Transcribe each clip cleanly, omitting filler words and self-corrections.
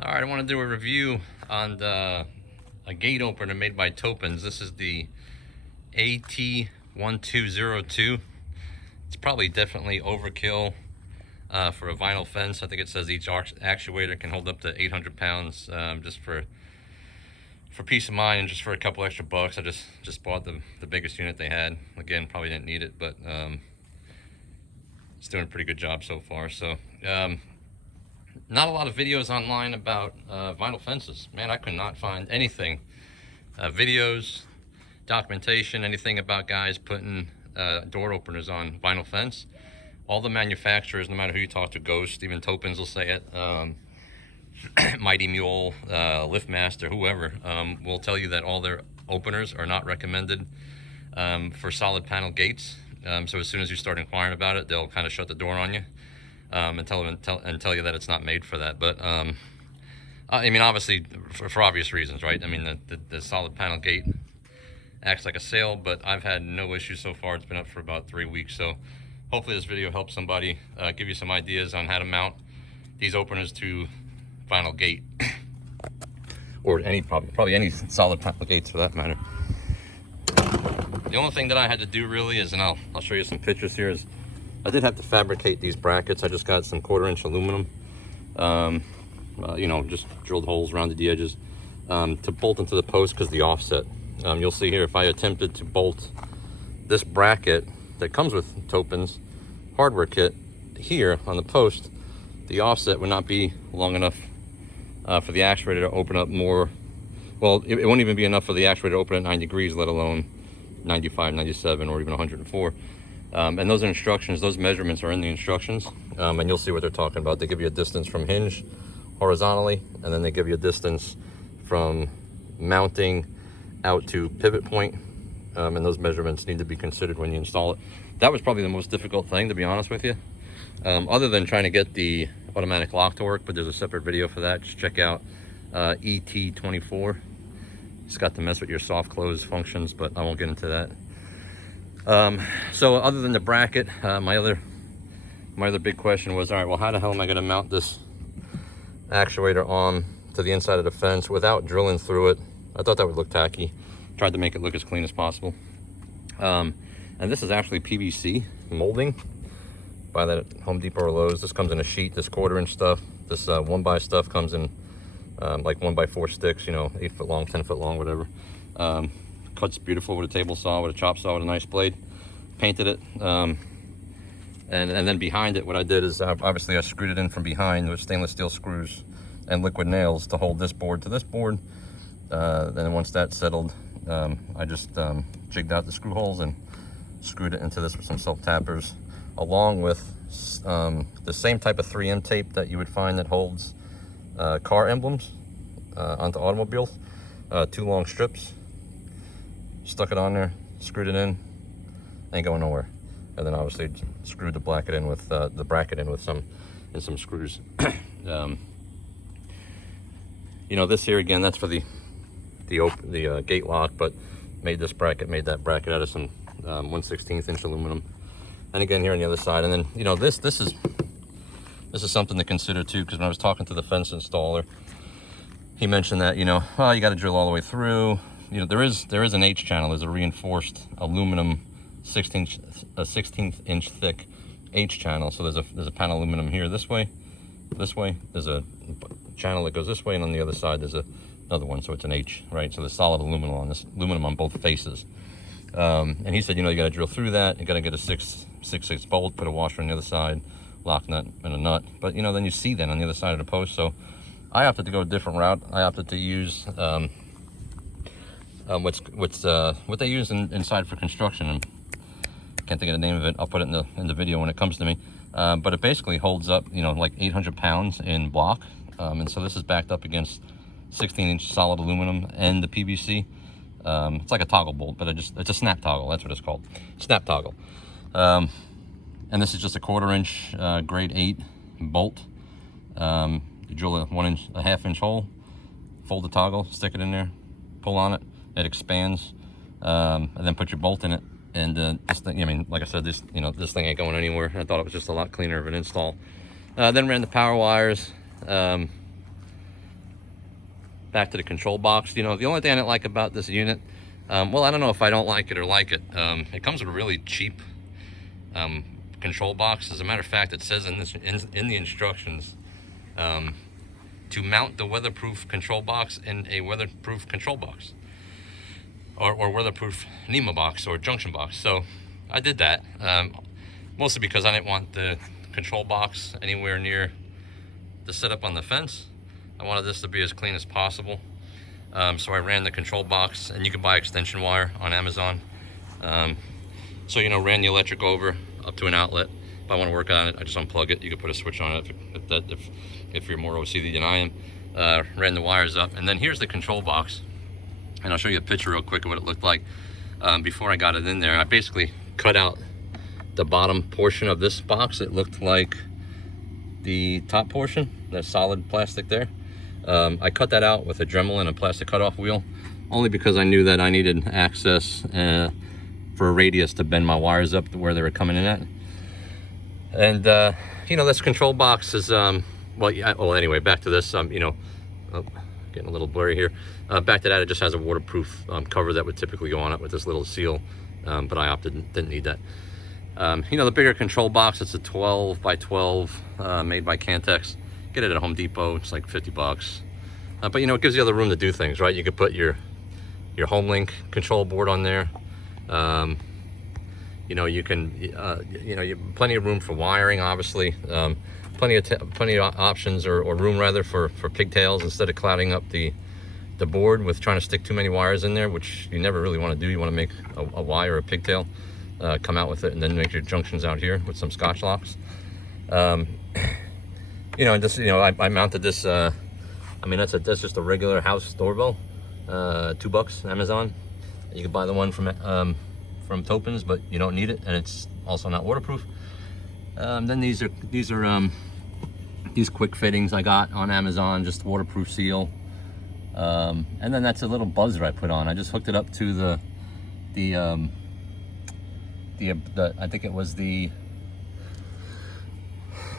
All right, I want to do a review on a gate opener made by Topens. This is the AT1202. It's probably definitely overkill for a vinyl fence. I think it says each actuator can hold up to 800 pounds. Just for peace of mind and just for a couple extra bucks, I just bought the biggest unit they had. Again, probably didn't need it, but it's doing a pretty good job so far. So not a lot of videos online about vinyl fences. Man, I could not find anything. Videos, documentation, anything about guys putting door openers on vinyl fence. All the manufacturers, no matter who you talk to, Ghost, even Topens will say it, Mighty Mule, Liftmaster, whoever, will tell you that all their openers are not recommended for solid panel gates. So as soon as you start inquiring about it, they'll kind of shut the door on you. And tell you that it's not made for that. But I mean, obviously for obvious reasons, right? I mean, the solid panel gate acts like a sail, but I've had no issues so far. It's been up for about 3 weeks, so hopefully this video helps somebody, give you some ideas on how to mount these openers to vinyl gate or any probably any solid panel gates for that matter. The only thing that I had to do really is, and I'll show you some pictures here, is I did have to fabricate these brackets. I just got some 1/4-inch aluminum, you know, just drilled holes around the edges to bolt into the post because the offset. You'll see here, if I attempted to bolt this bracket that comes with Topens hardware kit here on the post, the offset would not be long enough for the actuator to open up more. Well, it won't even be enough for the actuator to open at 9 degrees, let alone 95, 97, or even 104. And those instructions, those measurements are in the instructions, and you'll see what they're talking about. They give you a distance from hinge horizontally, and then they give you a distance from mounting out to pivot point, and those measurements need to be considered when you install it. That was probably the most difficult thing, to be honest with you, other than trying to get the automatic lock to work, but there's a separate video for that. Just check out AT24. It's got to mess with your soft close functions, but I won't get into that. So other than the bracket, my other big question was, all right, well, how the hell am I going to mount this actuator on to the inside of the fence without drilling through it? I thought that would look tacky. Tried to make it look as clean as possible. And this is actually PVC molding. Buy that at Home Depot or Lowe's. This comes in a sheet. This 1/4-inch stuff, this 1x stuff comes in like 1x4 sticks, you know, 8 foot long, 10 foot long, whatever. Cuts beautiful with a table saw, with a chop saw, with a nice blade. Painted it, and then behind it, what I did is obviously I screwed it in from behind with stainless steel screws and liquid nails to hold this board to this board. Then once that's settled, I just jigged out the screw holes and screwed it into this with some self tappers, along with the same type of 3M tape that you would find that holds car emblems onto automobiles. 2 long strips. Stuck it on there, screwed it in, ain't going nowhere. And then obviously screwed the bracket in with some screws. You know, this here again, that's for the gate lock, but made that bracket out of some 1/16 inch aluminum. And again here on the other side, and then you know this is something to consider too, because when I was talking to the fence installer, he mentioned that, you know, well, you got to drill all the way through. You know, there is an H channel. There's a reinforced aluminum 16th inch thick H channel. So there's a panel aluminum here this way. There's a channel that goes this way, and on the other side there's another one. So it's an H, right? So there's solid aluminum on both faces. And he said, you know, you got to drill through that. You got to get a 6/6 bolt, put a washer on the other side, lock nut and a nut. But you know, then you see that on the other side of the post. So I opted to go a different route. I opted to use what they use inside for construction. And can't think of the name of it. I'll put it in the video when it comes to me. But it basically holds up, you know, like 800 pounds in block. And so this is backed up against 16-inch solid aluminum and the PVC. It's like a toggle bolt, but it's a snap toggle. That's what it's called, snap toggle. And this is just a 1/4-inch grade 8 bolt. You drill a 1.5 inch hole, fold the toggle, stick it in there, pull on it. It expands, and then put your bolt in it. And this thing, I mean, like I said, this thing ain't going anywhere. I thought it was just a lot cleaner of an install. Then ran the power wires, back to the control box. You know, the only thing I didn't like about this unit, well, I don't know if I don't like it or like it. It comes with a really cheap control box. As a matter of fact, it says in the instructions to mount the weatherproof control box in a weatherproof control box, or weatherproof NEMA box or junction box. So I did that, mostly because I didn't want the control box anywhere near the setup on the fence. I wanted this to be as clean as possible. So I ran the control box, and you can buy extension wire on Amazon. So, you know, ran the electric over up to an outlet. If I want to work on it, I just unplug it. You can put a switch on it if you're more OCD than I am. Ran the wires up, and then here's the control box. And I'll show you a picture real quick of what it looked like before I got it in there. I basically cut out the bottom portion of this box. It looked like the top portion, the solid plastic there. I cut that out with a Dremel and a plastic cutoff wheel, only because I knew that I needed access for a radius to bend my wires up to where they were coming in at. And you know, this control box is well, anyway, back to this. You know, getting a little blurry here. Back to that, it just has a waterproof cover that would typically go on it with this little seal, but I didn't need that. You know, the bigger control box, it's a 12 by 12 made by Cantex. Get it at Home Depot, it's like 50 bucks. But you know, it gives you other room to do things, right? You could put your HomeLink control board on there. You know, you can, you know, you have plenty of room for wiring, obviously. Plenty of options, or room rather, for pigtails, instead of clouding up the board with trying to stick too many wires in there, which you never really want to do. You want to make a wire or a pigtail come out with it, and then make your junctions out here with some Scotch locks. You know, just, you know, I mounted this. I mean, that's just a regular house doorbell. $2 Amazon. You can buy the one from Topens, but you don't need it, and it's also not waterproof. Then these are these quick fittings I got on Amazon, just waterproof seal. And then that's a little buzzer I put on. I just hooked it up to the I think it was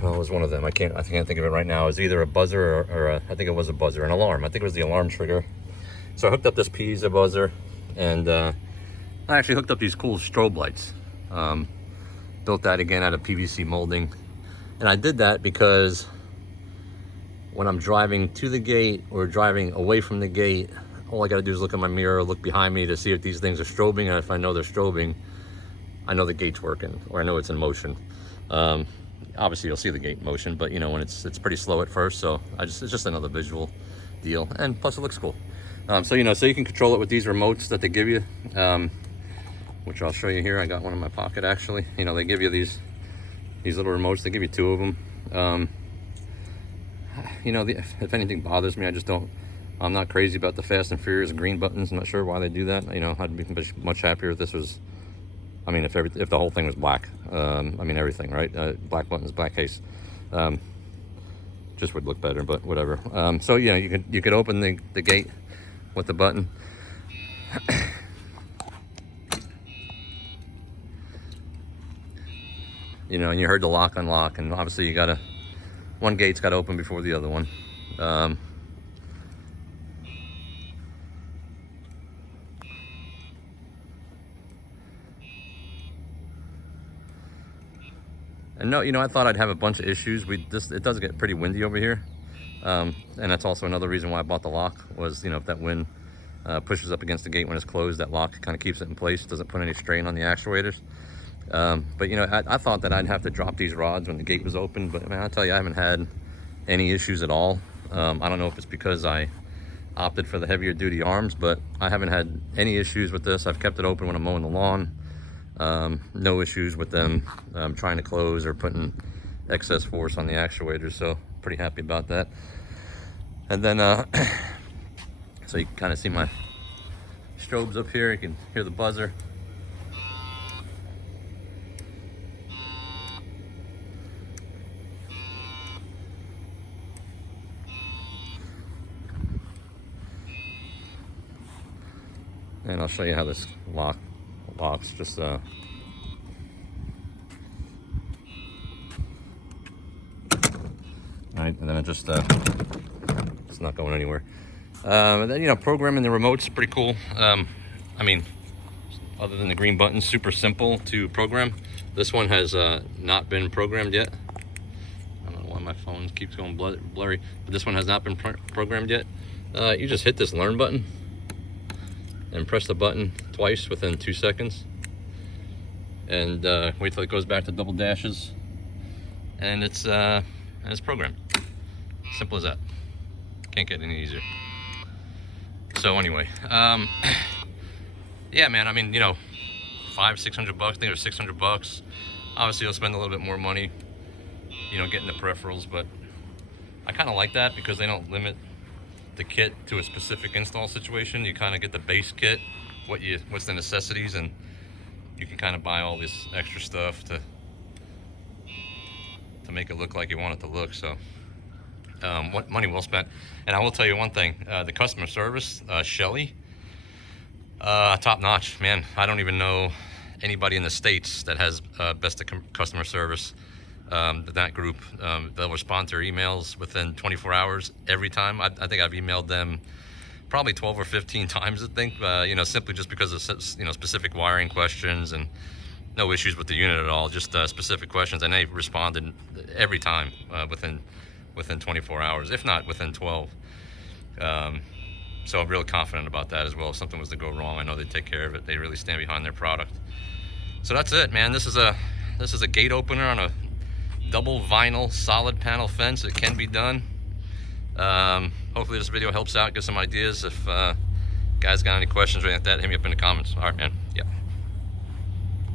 well, it was one of them. I can't think of it right now. It was either a buzzer or I think it was a buzzer, an alarm. I think it was the alarm trigger. So I hooked up this piezo buzzer, and I actually hooked up these cool strobe lights. Built that again out of PVC molding. And I did that because when I'm driving to the gate or driving away from the gate, all I gotta do is look in my mirror, look behind me to see if these things are strobing, and if I know they're strobing, I know the gate's working, or I know it's in motion. Obviously you'll see the gate in motion, but you know, when it's pretty slow at first, so it's just another visual deal, and plus it looks cool. So you know, so you can control it with these remotes that they give you, which I'll show you here. I got one in my pocket actually. You know, they give you these little remotes. They give you 2 of them. You know, if anything bothers me, I'm not crazy about the Fast and Furious green buttons. I'm not sure why they do that. You know, I'd be much happier if this was, I mean, if the whole thing was black. I mean, everything, right? Black buttons, black case. Just would look better, but whatever. So yeah, you could open the gate with the button. You know, and you heard the lock unlock, and obviously one gate's got to open before the other one. And no, you know, I thought I'd have a bunch of issues. It does get pretty windy over here. And that's also another reason why I bought the lock, was, you know, if that wind pushes up against the gate when it's closed, that lock kind of keeps it in place, doesn't put any strain on the actuators. But you know, I thought that I'd have to drop these rods when the gate was open, but man, I tell you, I haven't had any issues at all. I don't know if it's because I opted for the heavier duty arms, but I haven't had any issues with this. I've kept it open when I'm mowing the lawn. No issues with them trying to close or putting excess force on the actuators, so pretty happy about that. And then so you can kind of see my strobes up here. You can hear the buzzer. And I'll show you how this locks. Just all right, and then it's not going anywhere. Then, you know, programming the remote's pretty cool. I mean, other than the green button, super simple to program. This one has not been programmed yet. I don't know why my phone keeps going blurry, but this one has not been programmed yet. You just hit this learn button and press the button twice within 2 seconds, and wait till it goes back to double dashes, and it's programmed. Simple as that. Can't get any easier. So anyway, yeah, man. I mean, you know, $500-600 bucks. I think it was $600. Obviously, you'll spend a little bit more money, you know, getting the peripherals, but I kind of like that because they don't limit the kit to a specific install situation. You kind of get the base kit, what's the necessities, and you can kind of buy all this extra stuff to make it look like you want it to look. So what money well spent. And I will tell you one thing, the customer service, Shelly, top notch, man. I don't even know anybody in the States that has best customer service. That group, they'll respond to your emails within 24 hours every time. I think I've emailed them probably 12 or 15 times, I think, you know, simply just because of, you know, specific wiring questions, and no issues with the unit at all, just specific questions, and they responded every time within 24 hours, if not within 12. So I'm real confident about that as well. If something was to go wrong, I know they take care of it. They really stand behind their product. So that's it, man. This is a gate opener on a double vinyl solid panel fence. It can be done. Hopefully this video helps out, get some ideas. If guys got any questions or anything like that, hit me up in the comments. All right, man.